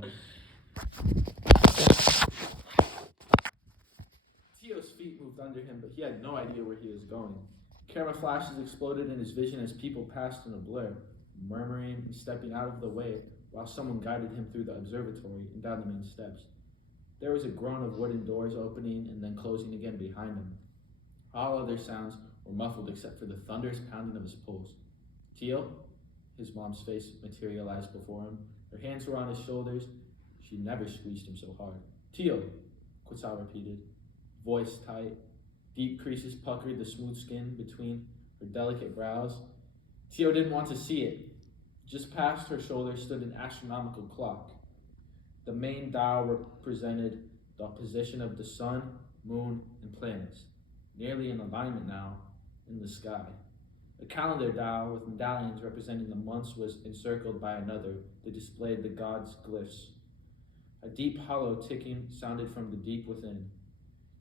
going. Teo's feet moved under him, but he had no idea where he was going. Camera flashes exploded in his vision as people passed in a blur, murmuring and stepping out of the way while someone guided him through the observatory and down the main steps. There was a groan of wooden doors opening and then closing again behind him. All other sounds were muffled except for the thunderous pounding of his pulse. Teo? His mom's face materialized before him. Her hands were on his shoulders. She never squeezed him so hard. Teo, Quetzal repeated, voice tight. Deep creases puckered the smooth skin between her delicate brows. Teo didn't want to see it. Just past her shoulder stood an astronomical clock. The main dial represented the position of the sun, moon, and planets, nearly in alignment now in the sky. A calendar dial with medallions representing the months was encircled by another that displayed the gods' glyphs. A deep hollow ticking sounded from the deep within.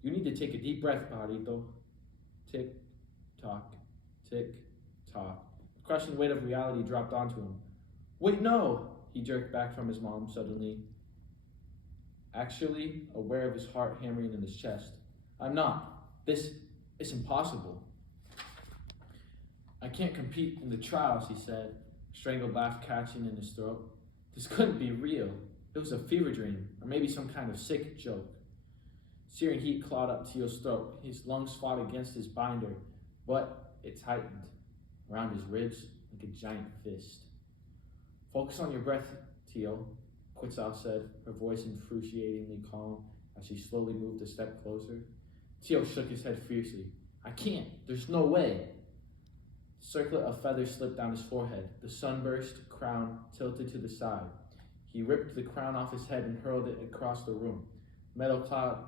You need to take a deep breath, Pajarito. Tick, tock, tick, tock. The crushing weight of reality dropped onto him. Wait, no! He jerked back from his mom suddenly, actually aware of his heart hammering in his chest. I'm not. This is impossible. I can't compete in the trials, he said, a strangled laugh catching in his throat. This couldn't be real. It was a fever dream, or maybe some kind of sick joke. Searing heat clawed up Teo's throat. His lungs fought against his binder, but it tightened around his ribs like a giant fist. Focus on your breath, Teo, Quetzal said, her voice excruciatingly calm as she slowly moved a step closer. Teo shook his head fiercely. I can't. There's no way. A circlet of feathers slipped down his forehead. The sunburst crown tilted to the side. He ripped the crown off his head and hurled it across the room. Metal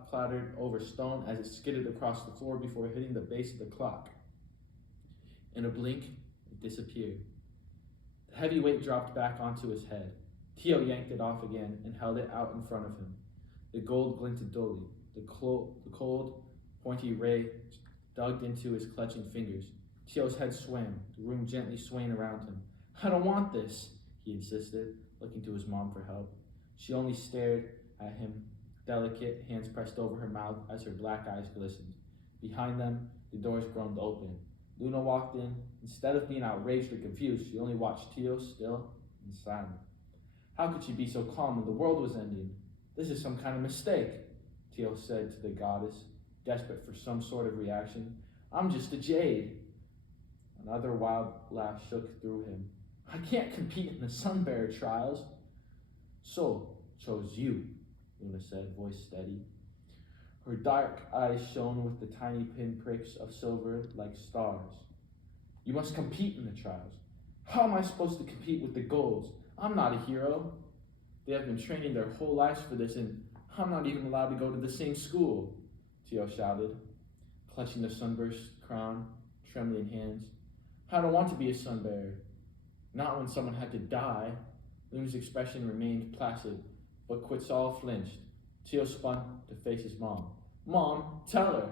clattered over stone as it skidded across the floor before hitting the base of the clock. In a blink, it disappeared. The heavy weight dropped back onto his head. Teo yanked it off again and held it out in front of him. The gold glinted dully. The cold, pointy ray dug into his clutching fingers. Teo's head swam, the room gently swaying around him. I don't want this, he insisted, looking to his mom for help. She only stared at him, delicate hands pressed over her mouth as her black eyes glistened. Behind them, the doors groaned open. Luna walked in. Instead of being outraged or confused, she only watched Teo still and silent. How could she be so calm when the world was ending? This is some kind of mistake, Teo said to the goddess, desperate for some sort of reaction. I'm just a jade. Another wild laugh shook through him. I can't compete in the Sunbearer trials. So chose you, Luna said, voice steady. Her dark eyes shone with the tiny pinpricks of silver like stars. You must compete in the trials. How am I supposed to compete with the Golds? I'm not a hero. They have been training their whole lives for this, and I'm not even allowed to go to the same school, Teo shouted, clutching the sunburst crown, trembling hands. I don't want to be a sunbearer. Not when someone had to die. Luna's expression remained placid, but Quetzal flinched. Teo spun to face his mom. Mom, tell her.